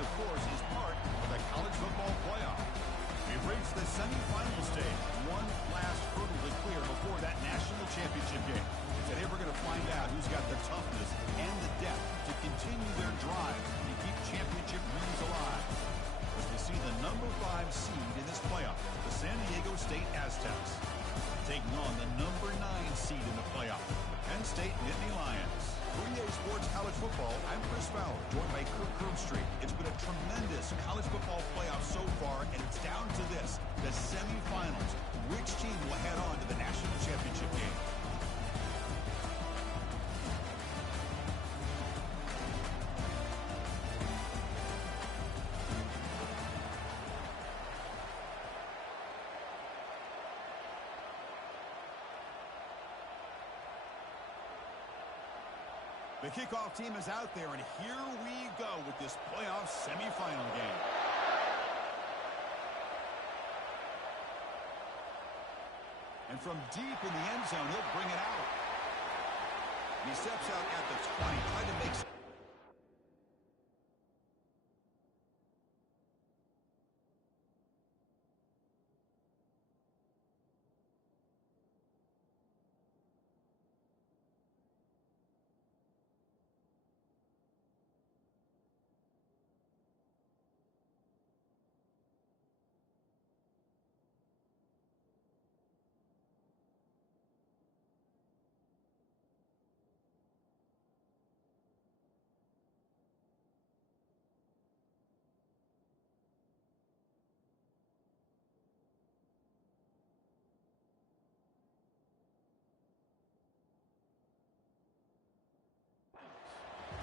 of course, is part of the college football playoff. We've reached the semifinal stage. One last hurdle to clear before that national championship game. Today we're going to find out who's got the toughness and the depth to continue their drive and keep championship dreams alive. As we see the number 5 seed in this playoff, the San Diego State Aztecs, taking on the number 9 seed in the playoff, the Penn State Nittany Lions. For EA Sports College Football, I'm Chris Fowler, joined by Kirk Herbstreit. It's been a tremendous college football playoff so far, and it's down to this, the semifinals. Which team will head on to the national championship game? The kickoff team is out there, and here we go with this playoff semifinal game. And from deep in the end zone, he'll bring it out. He steps out at the 20, trying to make...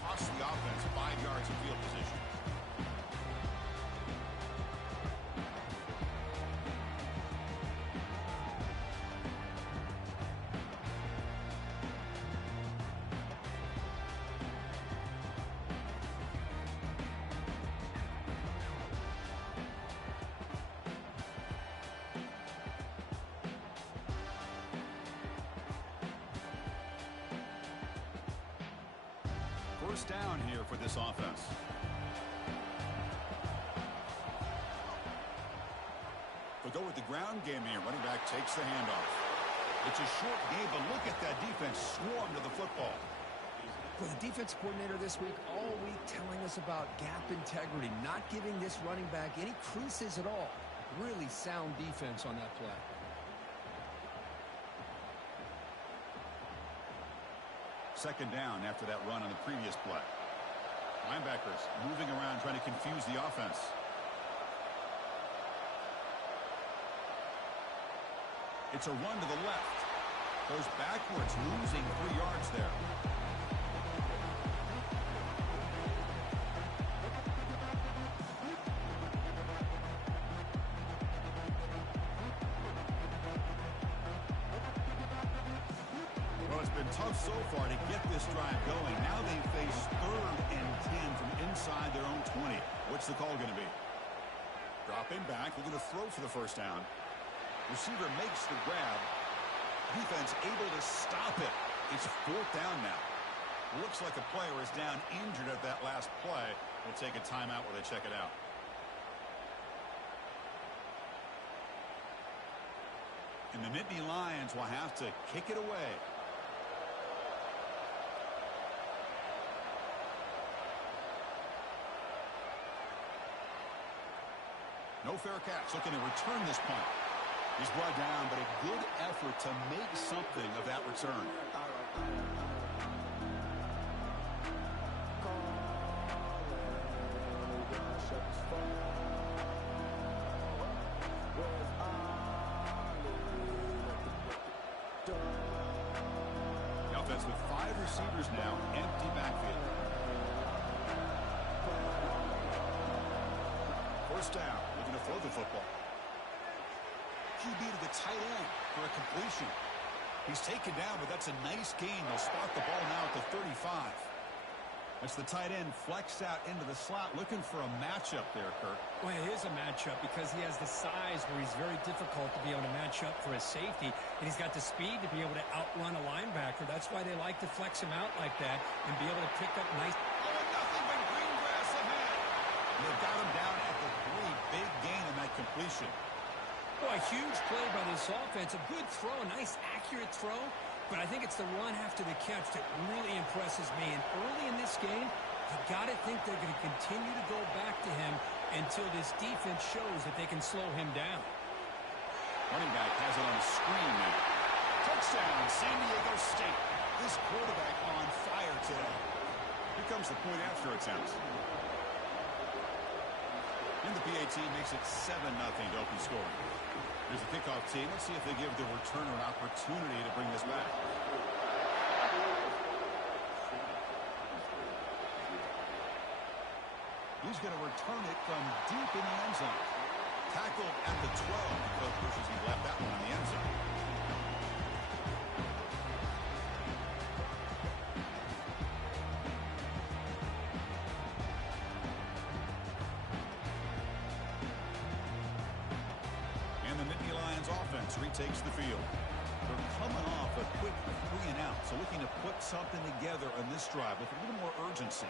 Costs the offense 5 yards of field position. First down here for this offense. They'll go with the ground game here. Running back takes the handoff. It's a short game, but look at that defense swarm to the football. Well, the defense coordinator this week, all week telling us about gap integrity, not giving this running back any creases at all. Really sound defense on that play. Second down after that run on the previous play. Linebackers moving around trying to confuse the offense. It's a run to the left. Goes backwards, losing 3 yards there. Tough so far to get this drive going. Now they face 3rd and 10 from inside their own 20. What's the call going to be? Dropping back, looking to throw for the first down. Receiver makes the grab. Defense able to stop it. It's 4th down now. Looks like a player is down injured at that last play. We'll take a timeout while they check it out. And the Nittany Lions will have to kick it away. No fair catch, looking to return this punt. He's brought down, but a good effort to make something of that return. The offense with 5 receivers now, empty backfield. First down, looking to throw the football. QB to the tight end for a completion. He's taken down, but that's a nice gain. They'll spot the ball now at the 35. That's the tight end flexed out into the slot, looking for a matchup there, Kirk. Well, it is a matchup because he has the size where he's very difficult to be able to match up for his safety, and he's got the speed to be able to outrun a linebacker. That's why they like to flex him out like that and be able to pick up nice... Oh, nothing but green grass ahead. They've got him down at the 3. Big gain in that completion. Well, a huge play by this offense. A good throw, a nice, accurate throw. But I think it's the run after the catch that really impresses me. And early in this game, you got to think they're going to continue to go back to him until this defense shows that they can slow him down. Running back has it on the screen now. Touchdown, San Diego State. This quarterback on fire today. Here comes the point after attempt. And the PAT makes it 7-0 to open scoring. Here's the kickoff team. Let's see if they give the returner an opportunity to bring this back. He's going to return it from deep in the end zone. Tackled at the 12. The coach wishes he left that one in the end zone. Retakes the field. They're coming off a quick 3 and out, so looking to put something together on this drive with a little more urgency.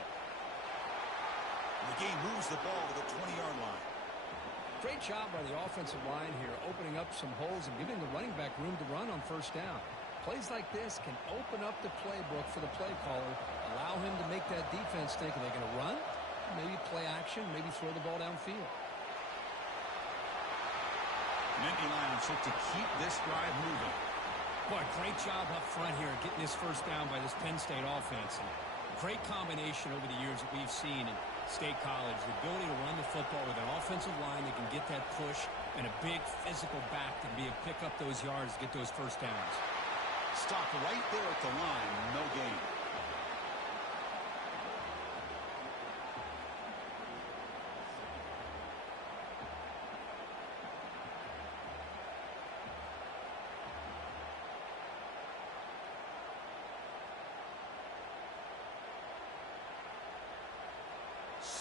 The game moves the ball to the 20-yard line. Great job by the offensive line here, opening up some holes and giving the running back room to run on first down. Plays like this can open up the playbook for the play caller, allow him to make that defense think, are they going to run? Maybe play action, maybe throw the ball downfield. Nittany Lions look to keep this drive moving. Boy, great job up front here getting this first down by this Penn State offense. And great combination over the years that we've seen in State College. The ability to run the football with an offensive line that can get that push and a big physical back to be able to pick up those yards to get those first downs. Stop right there at the line. No gain.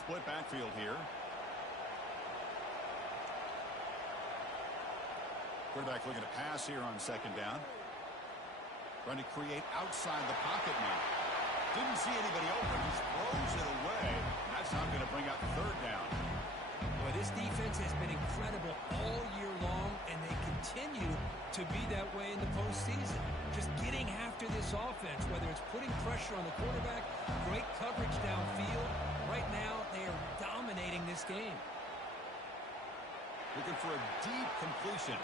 Split backfield here. Quarterback looking to pass here on second down. Trying to create outside the pocket now. Didn't see anybody open. Just throws it away. That's not going to bring up third down. Boy, this defense has been incredible all year long, and they continue to be that way in the postseason. Just getting after this offense, whether it's putting pressure on the quarterback, great coverage downfield. Right now, they are dominating this game. Looking for a deep completion.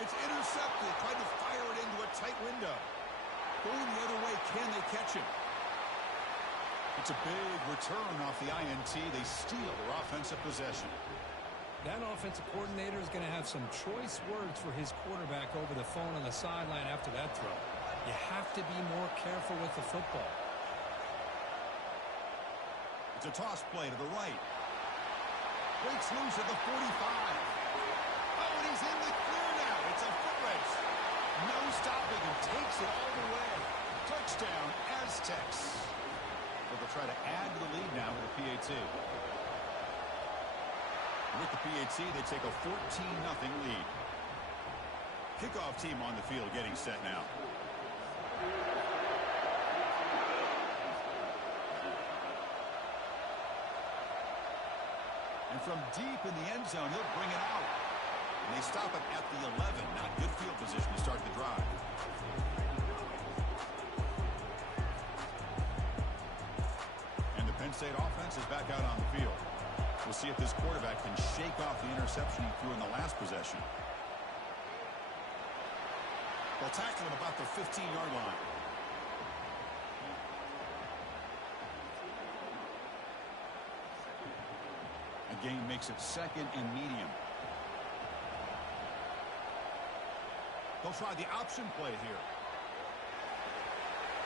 It's intercepted. Tried to fire it into a tight window. Going the other way. Can they catch him? It's a big return off the INT. They steal their offensive possession. That offensive coordinator is going to have some choice words for his quarterback over the phone on the sideline after that throw. You have to be more careful with the football. It's a toss play to the right. Breaks loose at the 45. Oh, and he's in the clear now. It's a foot race. No stopping and takes it all the way. Touchdown, Aztecs. But they'll try to add to the lead now with the PAT. With the PAT, they take a 14-0 lead. Kickoff team on the field getting set now. And from deep in the end zone, he'll bring it out. And they stop it at the 11. Not good field position to start the drive. And the Penn State offense is back out on the field. We'll see if this quarterback can shake off the interception he threw in the last possession. They'll tackle him about the 15-yard line. Gain makes it second and medium. They'll try the option play here.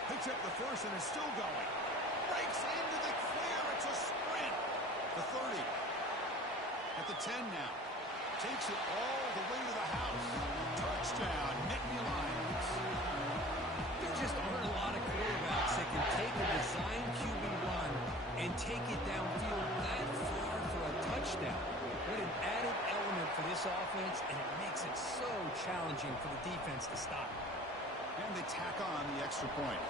Picks up the first and is still going. Breaks into the clear. It's a sprint. The 30. At the 10 now. Takes it all the way to the house. Touchdown, Nittany Lions. There just aren't a lot of quarterbacks that can take a design QB run and take it downfield that far for a touchdown. What an added element for this offense, and it makes it so challenging for the defense to stop. And they tack on the extra point.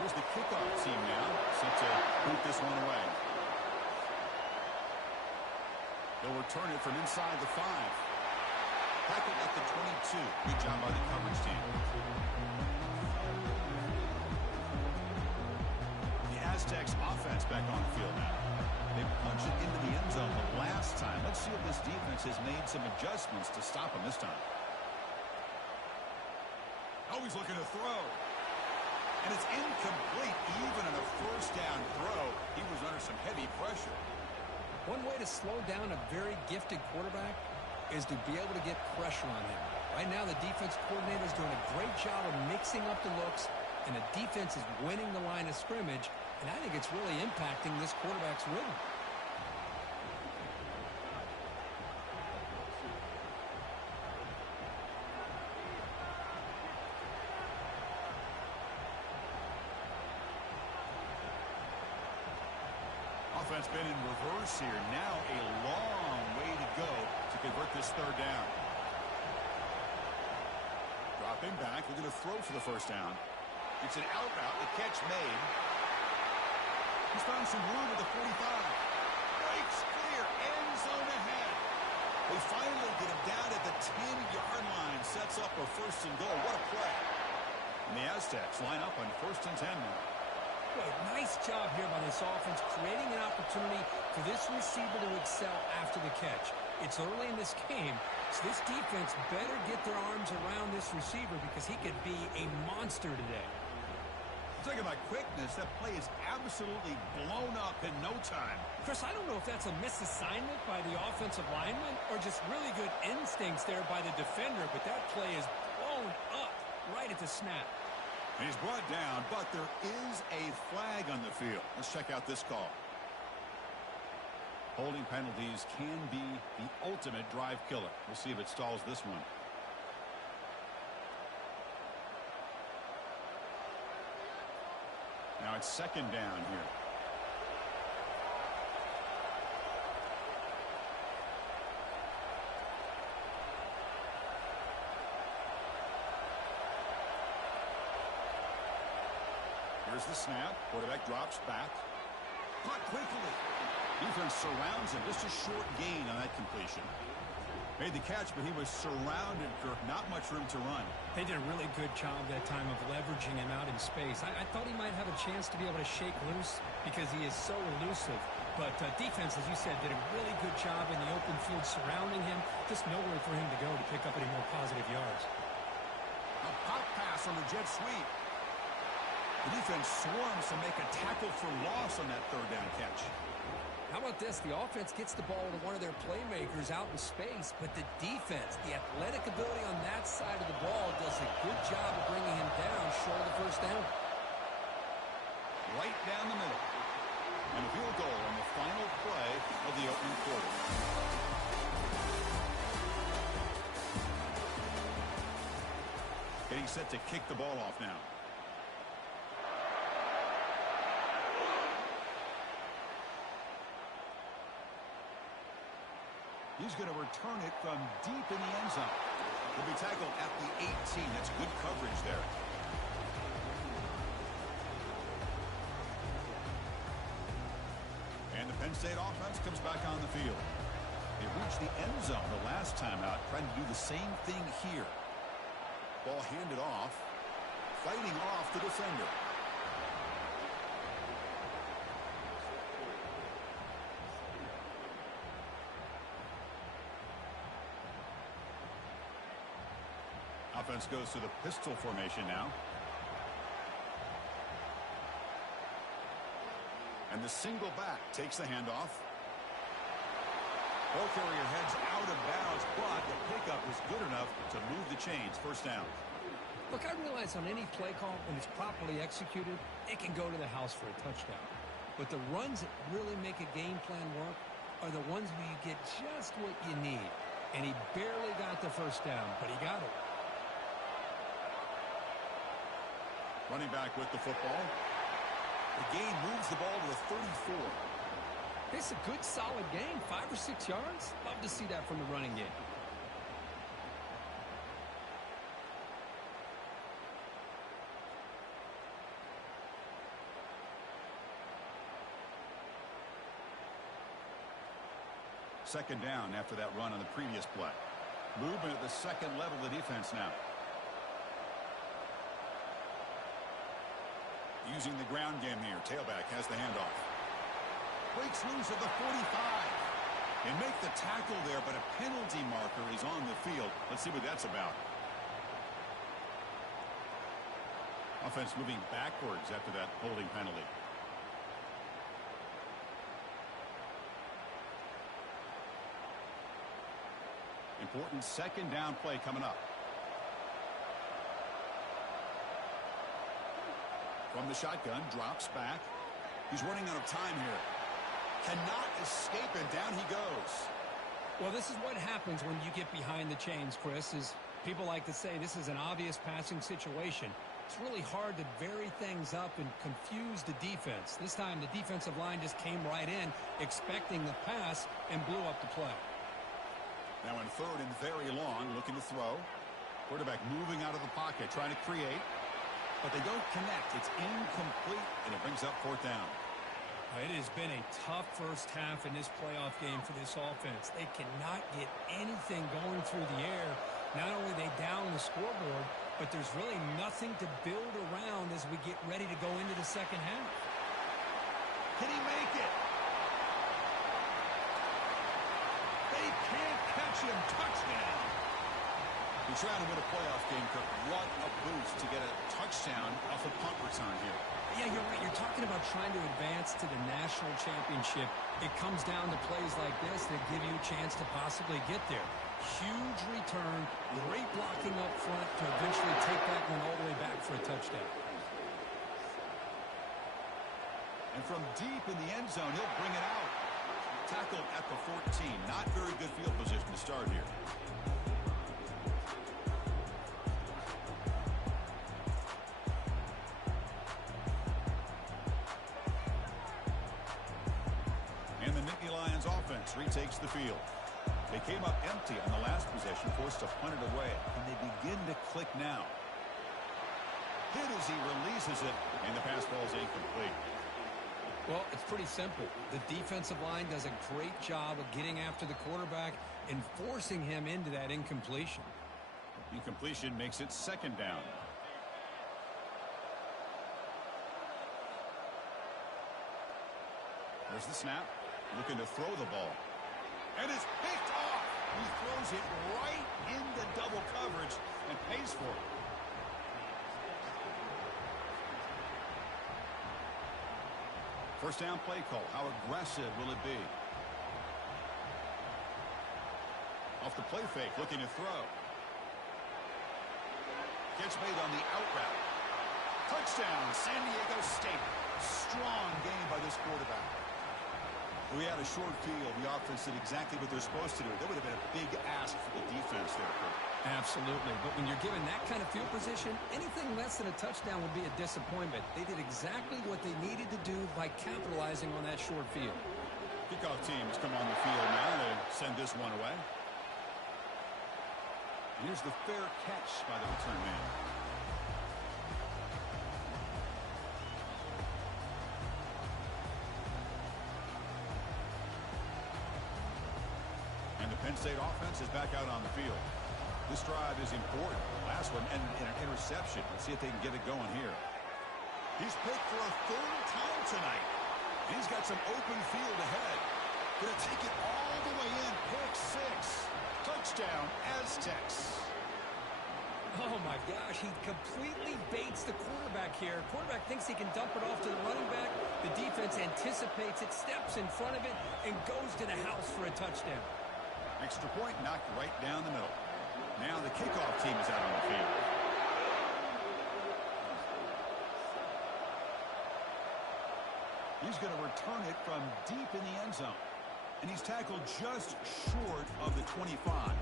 Here's the kickoff team now, set to boot this one away. They'll return it from inside the 5. Tackled at the 22. Good job by the coverage team. The Aztecs offense back on the field now. They punched it into the end zone the last time. Let's see if this defense has made some adjustments to stop him this time. Oh, he's looking to throw. And it's incomplete even on a first down throw. He was under some heavy pressure. One way to slow down a very gifted quarterback is to be able to get pressure on him. Right now, the defense coordinator is doing a great job of mixing up the looks, and the defense is winning the line of scrimmage, and I think it's really impacting this quarterback's rhythm. Offense been in reverse here. Now a long way to go to convert this third down. Dropping back, looking to throw for the first down. It's an out route, the catch made. He's found some room at the 45. Breaks clear, end zone ahead. They finally get him down at the 10-yard line. Sets up a first and goal. What a play. And the Aztecs line up on first and 10 now. Boy, nice job here by this offense, creating an opportunity for this receiver to excel after the catch. It's early in this game, so this defense better get their arms around this receiver because he could be a monster today. Talking about quickness, that play is absolutely blown up in no time. Chris, I don't know if that's a misassignment by the offensive lineman or just really good instincts there by the defender, but that play is blown up right at the snap. And he's brought down, but there is a flag on the field. Let's check out this call. Holding penalties can be the ultimate drive killer. We'll see if it stalls this one. Now it's second down here. Here's the snap. Quarterback drops back. Caught quickly. Defense surrounds him. Just a short gain on that completion. Made the catch, but he was surrounded, Kirk. Not much room to run. They did a really good job that time of leveraging him out in space. I thought he might have a chance to be able to shake loose because he is so elusive. But defense, as you said, did a really good job in the open field surrounding him. Just nowhere for him to go to pick up any more positive yards. A pop pass on the jet sweep. The defense swarms to make a tackle for loss on that third down catch. How about this? The offense gets the ball to one of their playmakers out in space, but the defense, the athletic ability on that side of the ball, does a good job of bringing him down short of the first down. Right down the middle. And a field goal on the final play of the opening quarter. Getting set to kick the ball off now. He's going to return it from deep in the end zone. He'll be tackled at the 18. That's good coverage there. And the Penn State offense comes back on the field. They reached the end zone the last time out, trying to do the same thing here. Ball handed off. Fighting off the defender. Offense goes to the pistol formation now. And the single back takes the handoff. Ball carrier heads out of bounds, but the pickup is good enough to move the chains. First down. Look, I realize on any play call, when it's properly executed, it can go to the house for a touchdown. But the runs that really make a game plan work are the ones where you get just what you need. And he barely got the first down, but he got it. Running back with the football. The gain moves the ball to the 34. It's a good, solid game. 5 or 6 yards. Love to see that from the running game. second down after that run on the previous play. Movement at the second level of the defense now. Using the ground game here. Tailback has the handoff. Breaks loose at the 45. And make the tackle there, but a penalty marker is on the field. Let's see what that's about. Offense moving backwards after that holding penalty. Important second down play coming up. From the shotgun, drops back. He's running out of time here. Cannot escape, and down he goes. Well, this is what happens when you get behind the chains, Chris, is people like to say this is an obvious passing situation. It's really hard to vary things up and confuse the defense. This time the defensive line just came right in, expecting the pass, and blew up the play. Now in third and very long, looking to throw. Quarterback moving out of the pocket, trying to create. But they don't connect. It's incomplete, and it brings up fourth down. It has been a tough first half in this playoff game for this offense. They cannot get anything going through the air. Not only are they down the scoreboard, but there's really nothing to build around as we get ready to go into the second half. Can he make it? They can't catch him. Touchdown. You're trying to win a playoff game, Kirk. What a boost to get a touchdown off a punt return here. Yeah, you're right. You're talking about trying to advance to the national championship. It comes down to plays like this that give you a chance to possibly get there. Huge return, great blocking up front to eventually take that one all the way back for a touchdown. And from deep in the end zone, he'll bring it out. Tackled at the 14. Not very good field position to start here. Retakes the field. They came up empty on the last possession, forced to punt it away, and they begin to click now. Hit as he releases it, and the pass ball is incomplete. Well, it's pretty simple. The defensive line does a great job of getting after the quarterback and forcing him into that incompletion. Incompletion makes it second down. There's the snap. Looking to throw the ball. And it's picked off. He throws it right into double coverage and pays for it. First down play call. How aggressive will it be? Off the play fake, looking to throw. Catch made on the out route. Touchdown, San Diego State. Strong game by this quarterback. We had a short field. The offense did exactly what they're supposed to do. That would have been a big ask for the defense there, Kurt. Absolutely. But when you're given that kind of field position, anything less than a touchdown would be a disappointment. They did exactly what they needed to do by capitalizing on that short field. Kickoff team has come on the field now to send this one away. Here's the fair catch by the return man. Penn State offense is back out on the field. This drive is important. Last one and an interception. Let's see if they can get it going here. He's picked for a third time tonight. And he's got some open field ahead. Gonna take it all the way in. Pick six. Touchdown, Aztecs. Oh, my gosh. He completely baits the quarterback here. Quarterback thinks he can dump it off to the running back. The defense anticipates it, steps in front of it, and goes to the house for a touchdown. Extra point knocked right down the middle. Now the kickoff team is out on the field. He's going to return it from deep in the end zone. And he's tackled just short of the 25.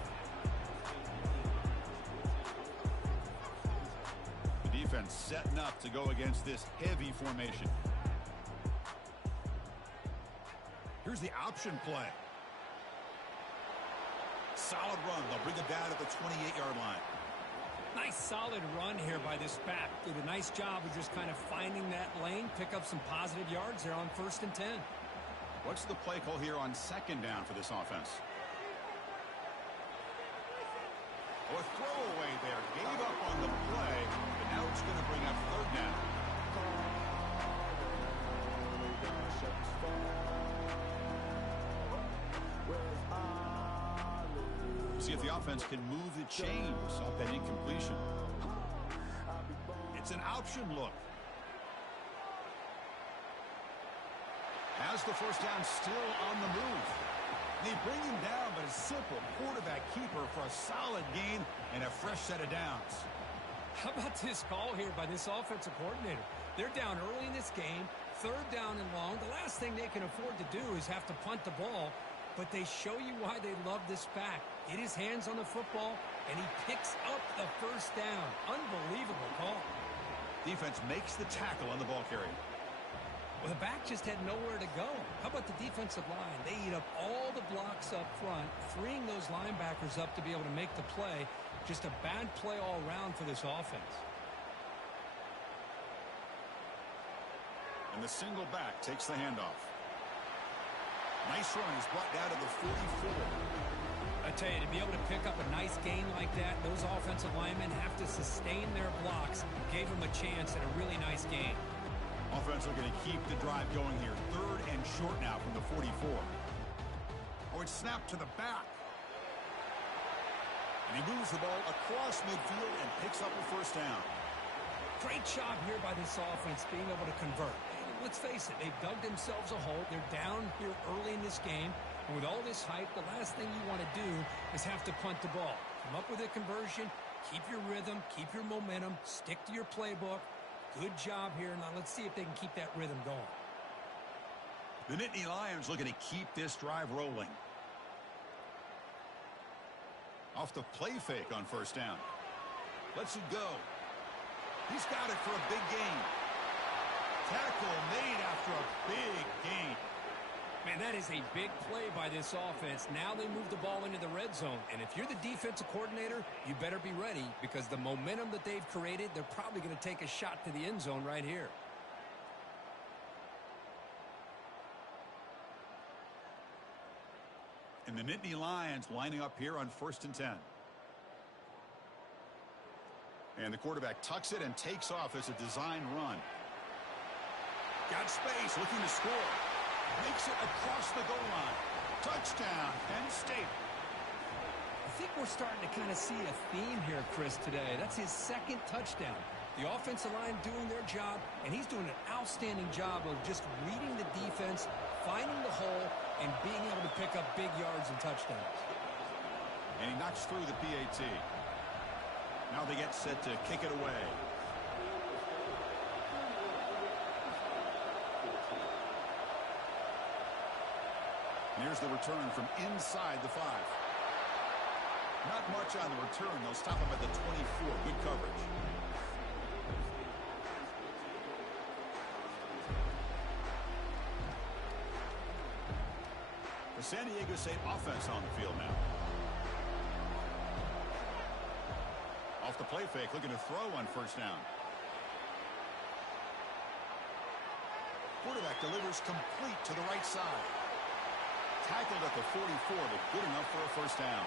The defense setting up to go against this heavy formation. Here's the option play. Solid run. They'll bring it down at the 28-yard line. Nice solid run here by this back. Did a nice job of just kind of finding that lane, pick up some positive yards there on 1st and 10. What's the play call here on second down for this offense? A throwaway there. Gave up on the play, but now it's going to bring up third down. See if the offense can move the chains off that incompletion. It's an option look. Has the first down, still on the move. They bring him down, but a simple quarterback keeper for a solid gain and a fresh set of downs. How about this call here by this offensive coordinator? They're down early in this game, third down and long. The last thing they can afford to do is have to punt the ball, but they show you why they love this back. Get his hands on the football, and he picks up the first down. Unbelievable call. Defense makes the tackle on the ball carrier. Well, the back just had nowhere to go. How about the defensive line? They eat up all the blocks up front, freeing those linebackers up to be able to make the play. Just a bad play all around for this offense. And the single back takes the handoff. Nice run. He's brought down to the 44. I tell you, to be able to pick up a nice gain like that, those offensive linemen have to sustain their blocks. Gave them a chance at a really nice gain. Offense looking to keep the drive going here. Third and short now from the 44. Oh, it's snapped to the back. And he moves the ball across midfield and picks up a first down. Great job here by this offense being able to convert. Let's face it, they've dug themselves a hole. They're down here early in this game. And with all this hype, the last thing you want to do is have to punt the ball. Come up with a conversion, keep your rhythm, keep your momentum, stick to your playbook. Good job here. Now let's see if they can keep that rhythm going. The Nittany Lions looking to keep this drive rolling. Off the play fake on first down. Lets it go. He's got it for a big gain. Tackle made after a big gain. Man, that is a big play by this offense. Now they move the ball into the red zone. And if you're the defensive coordinator, you better be ready because the momentum that they've created, they're probably going to take a shot to the end zone right here. And the Nittany Lions lining up here on 1st and 10. And the quarterback tucks it and takes off as a design run. Got space, looking to score. Makes it across the goal line. Touchdown, Penn State. I think we're starting to kind of see a theme here, Chris, today. That's his second touchdown. The offensive line doing their job, and he's doing an outstanding job of just reading the defense, finding the hole, and being able to pick up big yards and touchdowns. And he knocks through the PAT. Now they get set to kick it away. Here's the return from inside the 5. Not much on the return. They'll stop him at the 24. Good coverage. The San Diego State offense on the field now. Off the play fake, looking to throw on first down. Quarterback delivers complete to the right side. Tackled at the 44, but good enough for a first down.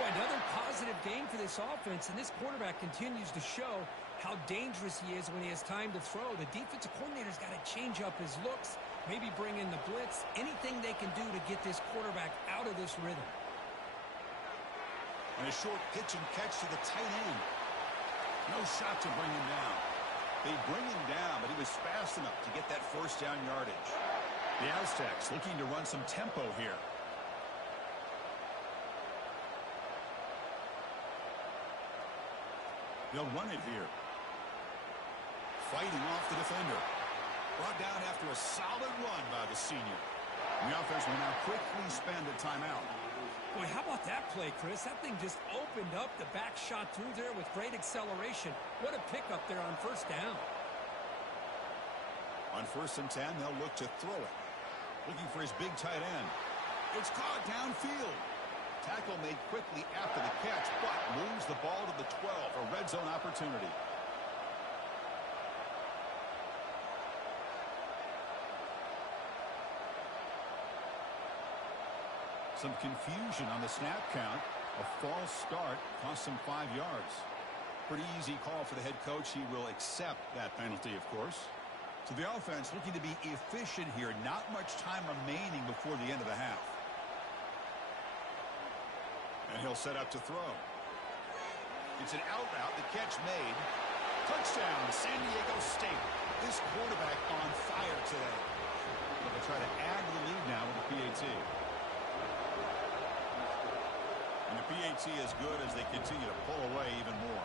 Boy, another positive game for this offense, and this quarterback continues to show how dangerous he is when he has time to throw. The defensive coordinator's got to change up his looks, maybe bring in the blitz, anything they can do to get this quarterback out of this rhythm. And a short pitch and catch to the tight end. No shot to bring him down. They bring him down, but he was fast enough to get that first down yardage. The Aztecs looking to run some tempo here. They'll run it here. Fighting off the defender. Brought down after a solid run by the senior. The offense will now quickly spend a timeout. Boy, how about that play, Chris? That thing just opened up. The back shot through there with great acceleration. What a pickup there on first down. On 1st and 10, they'll look to throw it. Looking for his big tight end. It's caught downfield. Tackle made quickly after the catch, but moves the ball to the 12. A red zone opportunity. Some confusion on the snap count. A false start cost him 5 yards. Pretty easy call for the head coach. He will accept that penalty, of course. So the offense looking to be efficient here. Not much time remaining before the end of the half. And he'll set up to throw. It's an out route. The catch made. Touchdown, San Diego State. This quarterback on fire today. But they'll try to add to the lead now with the PAT. And the PAT is good as they continue to pull away even more.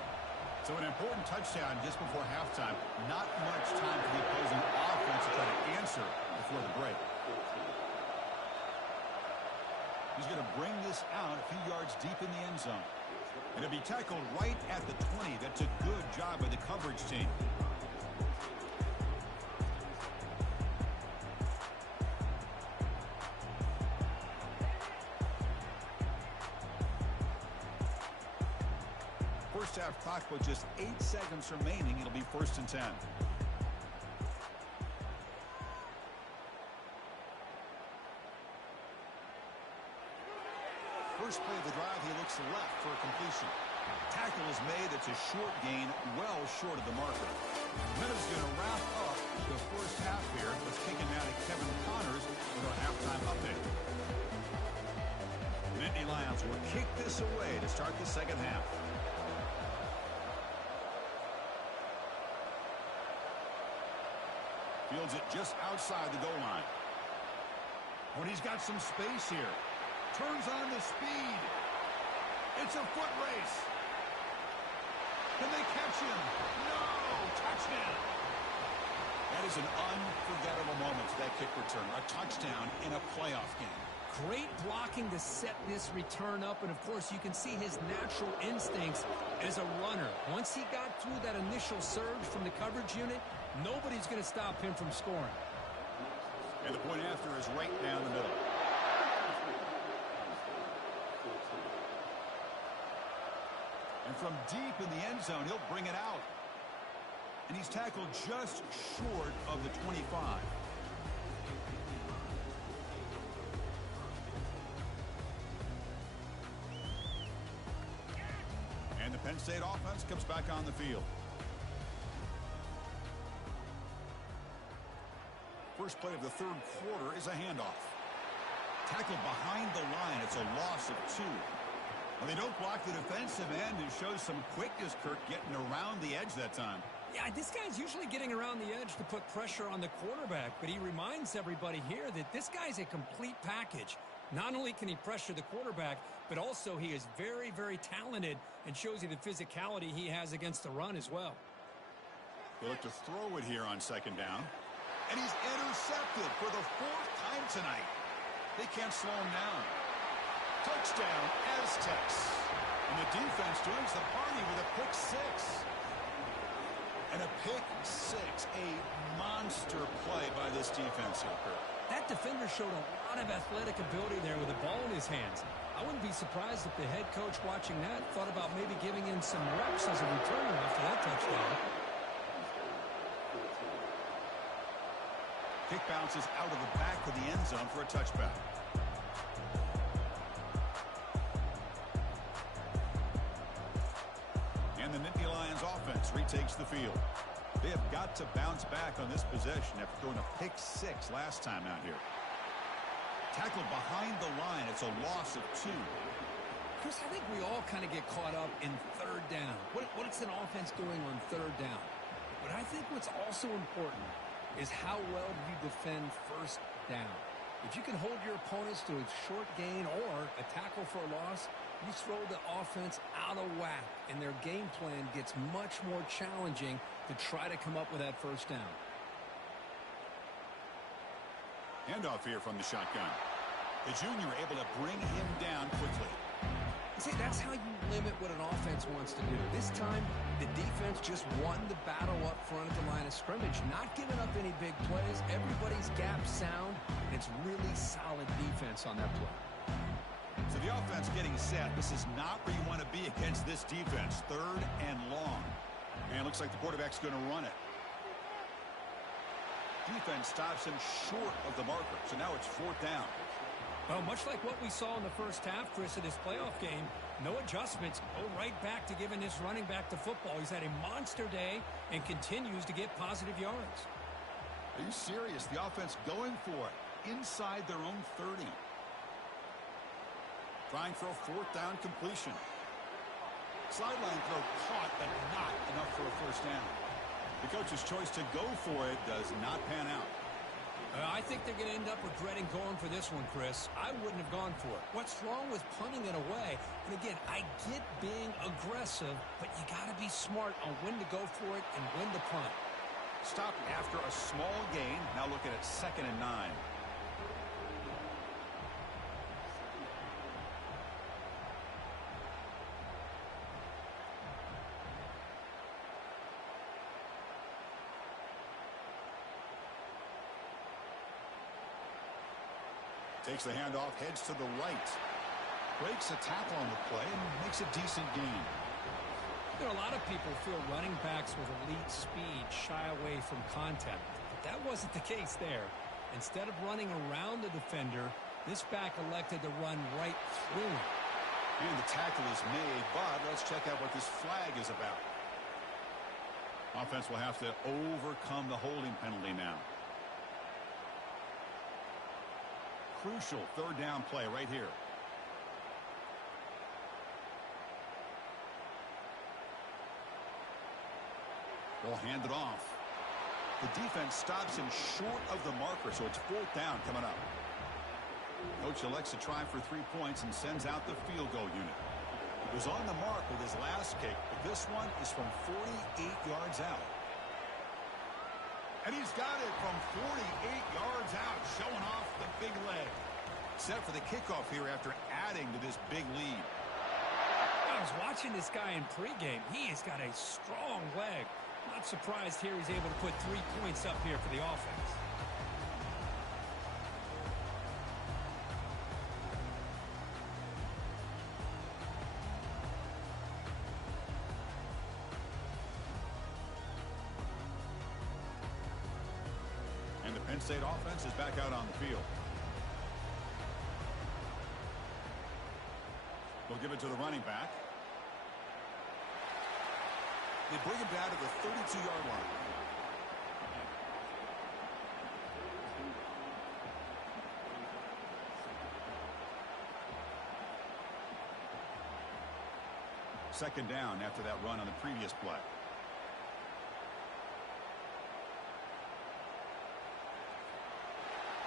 So an important touchdown just before halftime. Not much time for the opposing offense to try to answer before the break. He's going to bring this out a few yards deep in the end zone. And it'll be tackled right at the 20. That's a good job by the coverage team. First half clock with just 8 seconds remaining. It'll be 1st and 10. First play of the drive, he looks left for a completion. Tackle is made. It's a short gain, well short of the marker. Minnesota going to wrap up the first half here. Let's kick it now to Kevin Connors with our halftime update. The Nittany Lions will kick this away to start the second half. Fields it just outside the goal line. When he's got some space here. Turns on the speed. It's a foot race. Can they catch him? No! Touchdown! That is an unforgettable moment to that kick return. A touchdown in a playoff game. Great blocking to set this return up, and of course you can see his natural instincts as a runner. Once he got through that initial surge from the coverage unit, nobody's going to stop him from scoring. And the point after is right down the middle. And from deep in the end zone, he'll bring it out. And he's tackled just short of the 25. And the Penn State offense comes back on the field. First play of the third quarter is a handoff. Tackled behind the line. It's a loss of 2. Well, they don't block the defensive end. It shows some quickness, Kirk, getting around the edge that time. Yeah, this guy's usually getting around the edge to put pressure on the quarterback, but he reminds everybody here that this guy's a complete package. Not only can he pressure the quarterback, but also he is very, very talented and shows you the physicality he has against the run as well. They look to throw it here on second down. And he's intercepted for the 4th time tonight. They can't slow him down. Touchdown, Aztecs. And the defense joins the party with a pick 6. And a pick 6, a monster play by this defense here, Kirk. That defender showed a lot of athletic ability there with the ball in his hands. I wouldn't be surprised if the head coach watching that thought about maybe giving him some reps as a returner after that touchdown. Kick bounces out of the back of the end zone for a touchback. And the Nittany Lions offense retakes the field. They have got to bounce back on this possession after throwing a pick 6 last time out here. Tackled behind the line. It's a loss of 2. Chris, I think we all kind of get caught up in third down. What's an offense doing on third down? But I think what's also important is how well do you defend first down. If you can hold your opponents to a short gain or a tackle for a loss, you throw the offense out of whack, and their game plan gets much more challenging to try to come up with that first down. Handoff here from the shotgun. The junior able to bring him down quickly. See, that's how you limit what an offense wants to do. This time, the defense just won the battle up front at the line of scrimmage, not giving up any big plays. Everybody's gap sound. It's really solid defense on that play. So the offense getting set. This is not where you want to be against this defense. 3rd and long. And it looks like the quarterback's going to run it. Defense stops him short of the marker. So now it's 4th down. Well, much like what we saw in the first half, Chris, of this playoff game, no adjustments. Go right back to giving this running back the football. He's had a monster day and continues to get positive yards. Are you serious? The offense going for it inside their own 30. Trying for a fourth down completion. Sideline throw caught, but not enough for a first down. The coach's choice to go for it does not pan out. I think they're going to end up regretting going for this one, Chris. I wouldn't have gone for it. What's wrong with punting it away? And again, I get being aggressive, but you got to be smart on when to go for it and when to punt. Stopped after a small gain. Now looking at 2nd and 9. Takes the handoff, heads to the right. Breaks a tackle on the play and makes a decent gain. You know, a lot of people feel running backs with elite speed shy away from contact. But that wasn't the case there. Instead of running around the defender, this back elected to run right through him. And the tackle is made, but let's check out what this flag is about. Offense will have to overcome the holding penalty now. Crucial third down play right here. They'll hand it off. The defense stops him short of the marker, so it's fourth down coming up. Coach elects to try for 3 points and sends out the field goal unit. He was on the mark with his last kick, but this one is from 48 yards out. And he's got it from 48 yards out, showing off the big leg. Set for the kickoff here after adding to this big lead. I was watching this guy in pregame. He has got a strong leg. Not surprised here he's able to put 3 points up here for the offense. And the Penn State offense is back out on the field. They'll give it to the running back. They bring him down to the 32-yard line. Second down after that run on the previous play.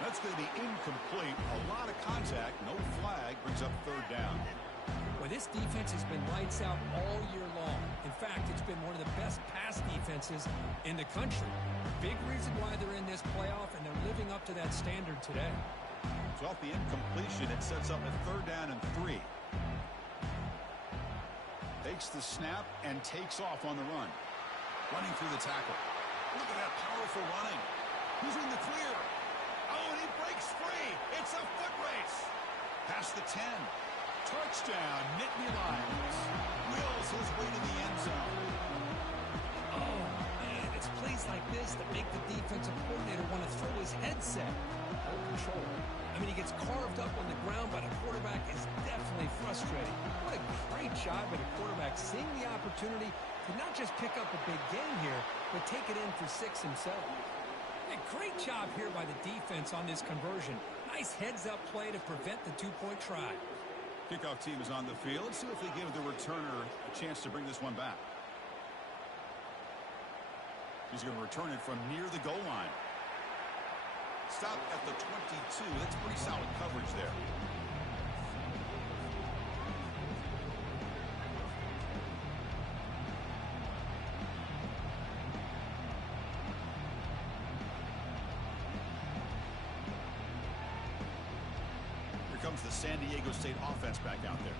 That's going to be incomplete. A lot of contact. No flag. Brings up third down. Well, this defense has been lights out all year long. In fact, it's been one of the best pass defenses in the country. Big reason why they're in this playoff, and they're living up to that standard today. So off the incompletion, it sets up a third down and 3. Takes the snap and takes off on the run. Running through the tackle. Look at that powerful running. He's in the clear. Oh, and he breaks free. It's a foot race. Past the 10. Touchdown, Nittany Lions. Wheels his way to the end zone. Oh, man, it's plays like this that make the defensive coordinator want to throw his headset. Out of control. I mean, he gets carved up on the ground by the quarterback. Is definitely frustrating. What a great job by the quarterback seeing the opportunity to not just pick up a big gain here, but take it in for 6 himself. A great job here by the defense on this conversion. Nice heads-up play to prevent the 2-point try. Kickoff team is on the field. Let's see if they give the returner a chance to bring this one back. He's going to return it from near the goal line. Stop at the 22. That's pretty solid coverage there. Comes the San Diego State offense back out there.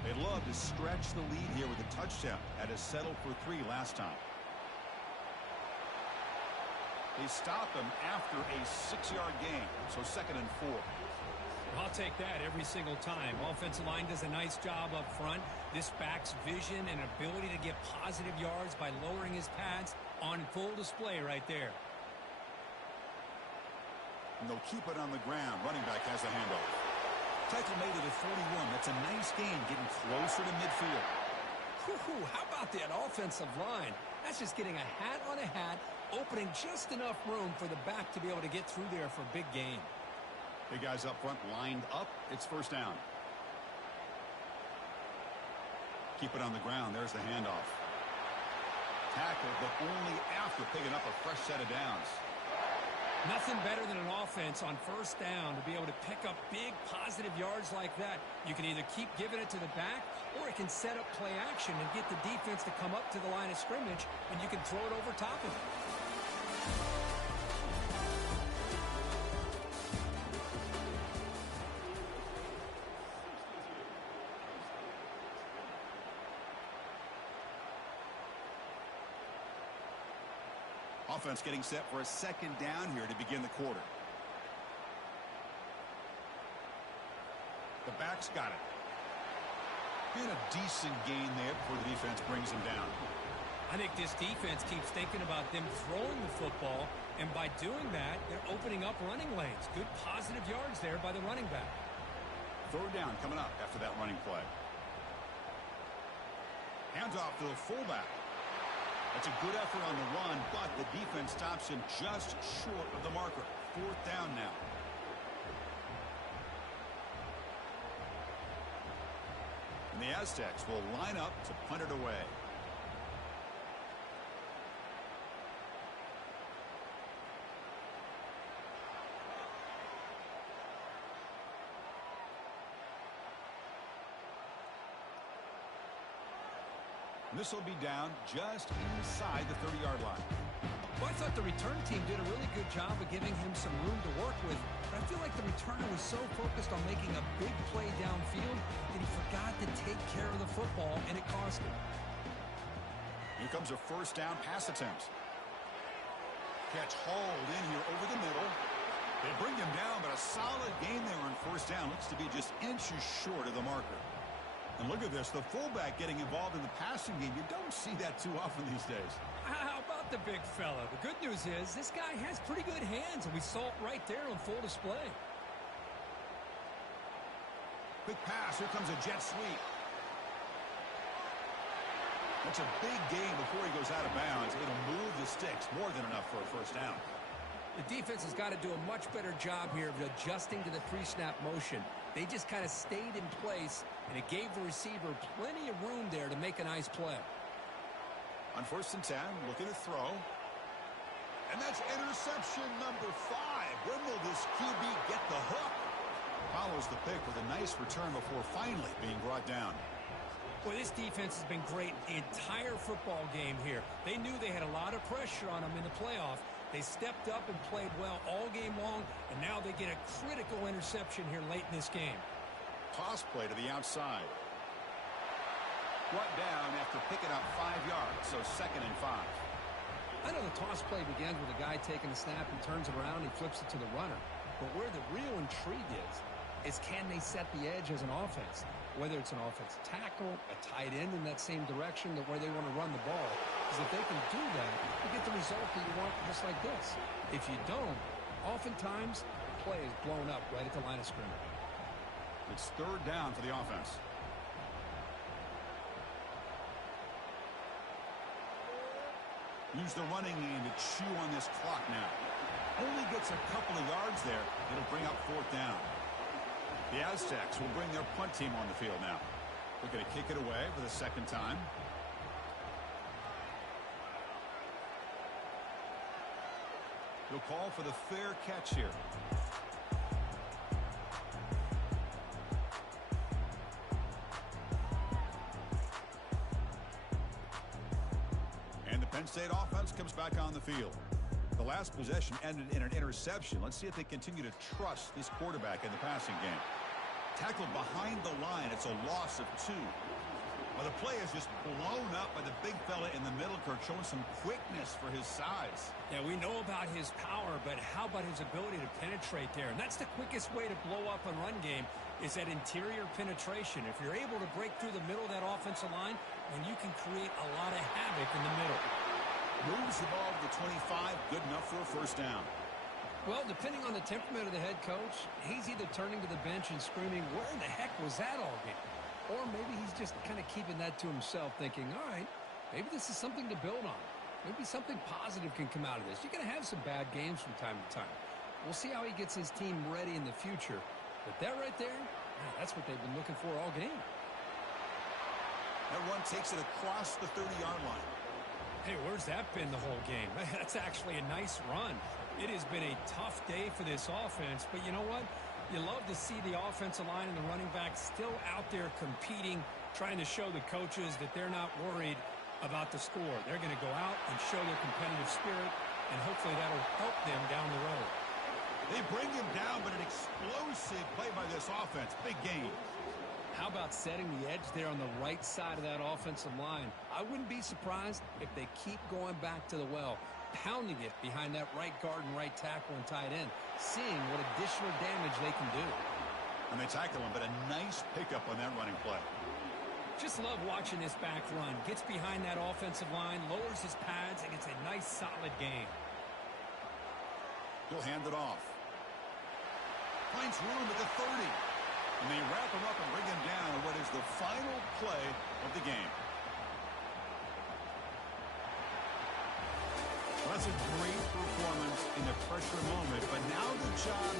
They'd love to stretch the lead here with a touchdown. Had to settle for 3 last time. They stop him after a 6-yard gain, so 2nd and 4. I'll take that every single time. Offensive line does a nice job up front. This back's vision and ability to get positive yards by lowering his pads on full display right there. And they'll keep it on the ground. Running back has the handoff. Tackle made it at 41. That's a nice gain, getting closer to midfield. Whew, how about that offensive line? That's just getting a hat on a hat, opening just enough room for the back to be able to get through there for a big gain. Big guys up front lined up. It's first down. Keep it on the ground. There's the handoff. Tackle, but only after picking up a fresh set of downs. Nothing better than an offense on first down to be able to pick up big positive yards like that. You can either keep giving it to the back, or it can set up play action and get the defense to come up to the line of scrimmage, and you can throw it over top of it. Offense getting set for a second down here to begin the quarter. The back's got it. And a decent gain there before the defense brings him down. I think this defense keeps thinking about them throwing the football, and by doing that, they're opening up running lanes. Good positive yards there by the running back. Third down coming up after that running play. Hands off to the fullback. That's a good effort on the run, but the defense stops him just short of the marker. Fourth down now. And the Aztecs will line up to punt it away. This will be down just inside the 30-yard line. Well, I thought the return team did a really good job of giving him some room to work with, but I feel like the returner was so focused on making a big play downfield that he forgot to take care of the football, and it cost him. Here comes a first down pass attempt. Catch hauled in here over the middle. They bring him down, but a solid gain there on first down. Looks to be just inches short of the marker. And look at this, the fullback getting involved in the passing game. You don't see that too often these days. How about the big fella? The good news is this guy has pretty good hands, and we saw it right there on full display. Quick pass. Here comes a jet sweep. That's a big gain before he goes out of bounds. It'll move the sticks. More than enough for a first down. The defense has got to do a much better job here of adjusting to the pre-snap motion. They just kind of stayed in place, and it gave the receiver plenty of room there to make a nice play. On first and 10, looking to throw. And that's interception number 5. When will this QB get the hook? Follows the pick with a nice return before finally being brought down. Boy, this defense has been great the entire football game here. They knew they had a lot of pressure on them in the playoff. They stepped up and played well all game long, and now they get a critical interception here late in this game. Toss play to the outside. Brought down after picking up 5 yards, so second and 5. I know the toss play begins with a guy taking the snap and turns it around and flips it to the runner. But where the real intrigue is can they set the edge as an offense? Whether it's an offensive tackle, a tight end in that same direction that where they want to run the ball. Because if they can do that, you get the result that you want just like this. If you don't, oftentimes the play is blown up right at the line of scrimmage. It's third down for the offense. Use the running game to chew on this clock now. Only gets a couple of yards there. It'll bring up fourth down. The Aztecs will bring their punt team on the field now. They're going to kick it away for the second time. They'll call for the fair catch here. And the Penn State offense comes back on the field. The last possession ended in an interception. Let's see if they continue to trust this quarterback in the passing game. Tackled behind the line. It's a loss of 2. Well, the play is just blown up by the big fella in the middle, Kirk, showing some quickness for his size. Yeah, we know about his power, but how about his ability to penetrate there? And that's the quickest way to blow up a run game is that interior penetration. If you're able to break through the middle of that offensive line, then you can create a lot of havoc in the middle. Moves the ball to the 25. Good enough for a first down. Well, depending on the temperament of the head coach, he's either turning to the bench and screaming, where in the heck was that all game? Or maybe he's just kind of keeping that to himself, thinking, all right, maybe this is something to build on. Maybe something positive can come out of this. You're going to have some bad games from time to time. We'll see how he gets his team ready in the future. But that right there, man, that's what they've been looking for all game. That run takes it across the 30-yard line. Hey, where's that been the whole game? That's actually a nice run. It has been a tough day for this offense, but you know what? You love to see the offensive line and the running back still out there competing, trying to show the coaches that they're not worried about the score. They're going to go out and show their competitive spirit, and hopefully that'll help them down the road. They bring him down, but an explosive play by this offense. Big gain. How about setting the edge there on the right side of that offensive line? I wouldn't be surprised if they keep going back to the well, pounding it behind that right guard and right tackle and tight end, seeing what additional damage they can do. And they tackle him, but a nice pickup on that running play. Just love watching this back run. Gets behind that offensive line, lowers his pads, and gets a nice solid gain. He'll hand it off. Finds room at the 30. And they wrap him up and bring him down in what is the final play of the game. Well, that's a great performance in a pressure moment, but now the job